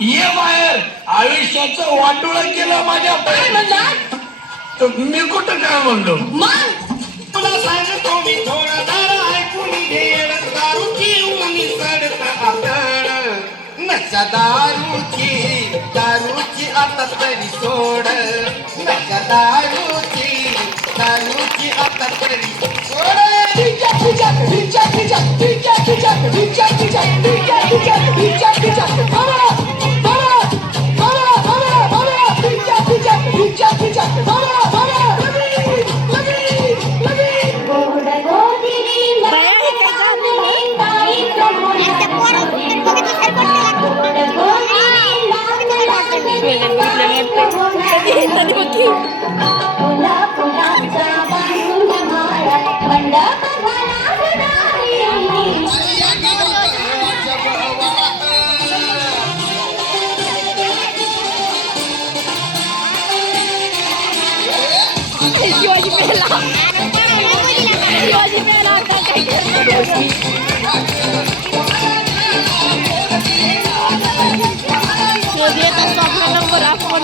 ये बाहेर. आयुष्याचं वाटोळ केलं माझ्या. काय म्हणला? मी कुठं काय म्हणलो? मग तुला सांगतो मी थोडं दार ऐकून घेण दारूची उनी सडता आपण नशा दारूची आता तरी सोड नशा दारूची आता तरी सोड शिवाजी पेला नंबर आपण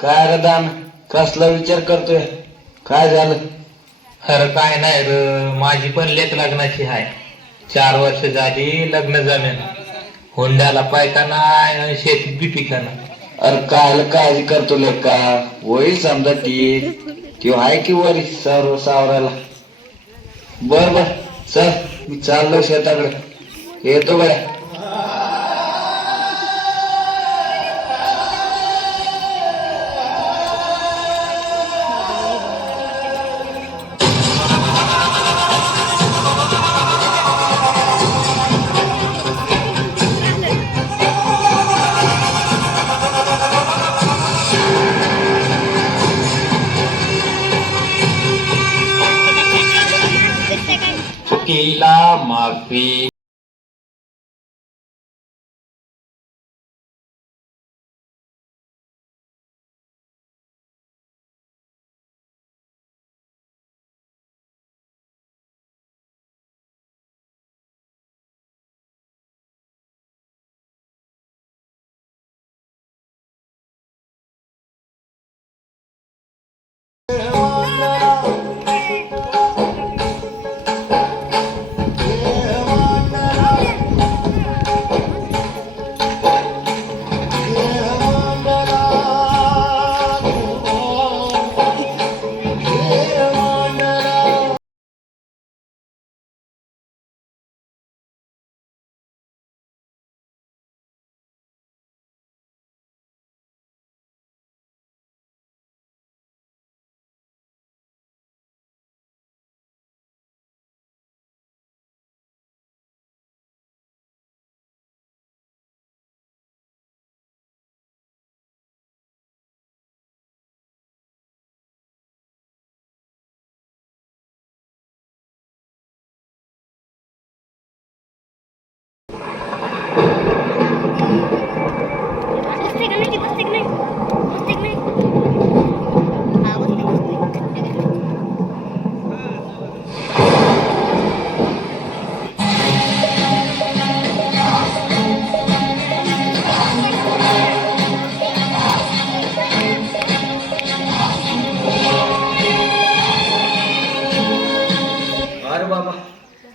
काय रे दान कसला विचार करतोय? काय झालं? अरे काय नाही र, माझी पण लेक लग्नाची आहे. 4 वर्ष झाली लग्न जमेन. हुंड्याला पैका नाही आणि शेतीत बी पिका नाही. अरे काय काळजी करतो लेका? होईल समजा ठीक. त्यो आहे की वरी सर्व सावरायला. बर बर चल मी चाललो शेताकडे. येतो बऱ्या. चुकीला माफी.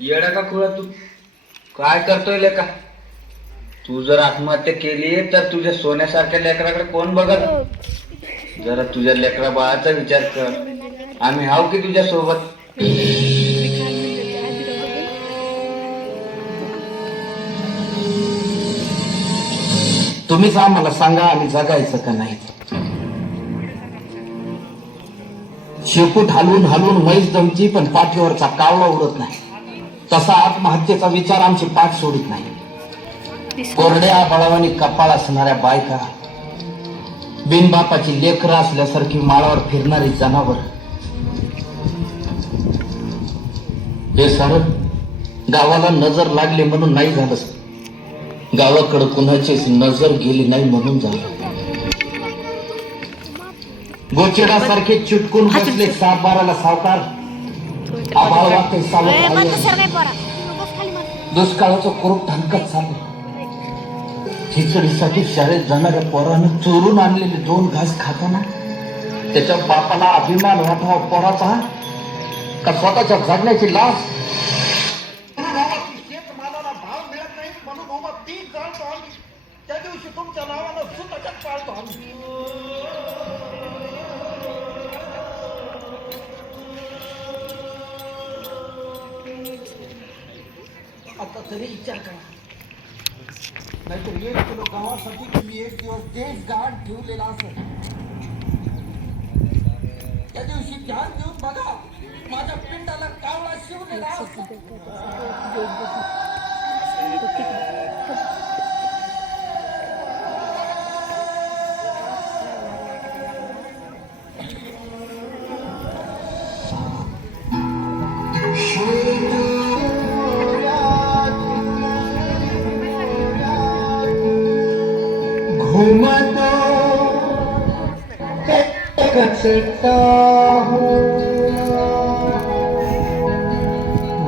येडा का खुळा तू? काय करतोय लेका? तू जर आत्महत्या केली तर तुझ्या सोन्यासारख्या लेकराकडे कोण बघत? जरा तुझ्या लेकरा बाळाचा विचार कर. आम्ही हाव की तुझ्या सोबत. तुम्हीच आम्हाला सांगा आम्ही जगायचं का नाही. शेपूट हलवून हलवून म्हैस जमची पण पाठीवरचा कावळा उडत नाही. तसा आत्महत्येचा विचार आमची पाठ सोडित नाही. कोरड्या बळावानी कपाळ असणाऱ्या बायका बिनबापाची लेकरं असल्यासारखी माळावर फिरणारी जनावर. हे सारं गावाला नजर लागली म्हणून नाही झालं, गावाकडे कुणाचीच नजर गेली नाही म्हणून झालं. गोचिडासारखे चिटकून बसले 7-12 सावकार. आभाळ वाटे सावध दुष्काळाचं कुरूप ठणकत चाललं. खिचडीसाठी शाळेत जाणाऱ्या पोरानं चोरून आणलेले 2 घास खाताना त्याच्या बापाला अभिमान वाटावा पोराचा का स्वतःच्या जगण्याची लाज. शेतमालाला भाव मिळत नाही म्हणून उभा 3 जाळतो आम्ही. त्या दिवशी तुमच्या नावानं सुताच्यात पाळतो आम्ही. आता तरी विचार करा, नाहीतर 1 किलो गव्हासाठी तुम्ही 1 दिवस तेच गाड ठेवलेला असेल. त्या दिवशी ध्यान देऊन बघा, माझ्या पिंडाला कावळा शिवलेला असतो.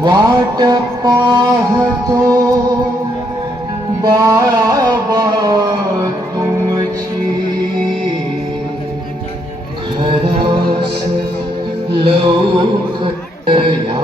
वाट पाहतो बाबा तुमची, घरास लवकर या.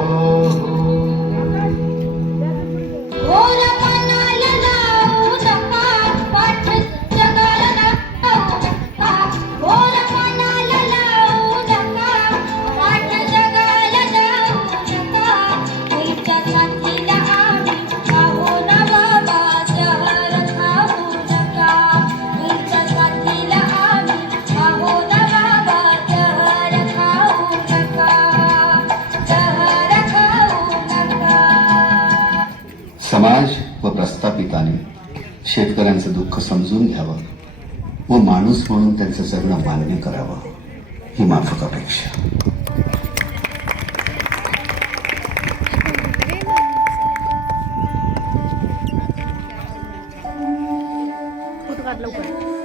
समाज व प्रस्थापितांनी शेतकऱ्यांचं दुःख समजून घ्यावं व माणूस म्हणून त्यांचं जगणं मान्य करावं, ही माफक अपेक्षा. फोटो काढ लवकर.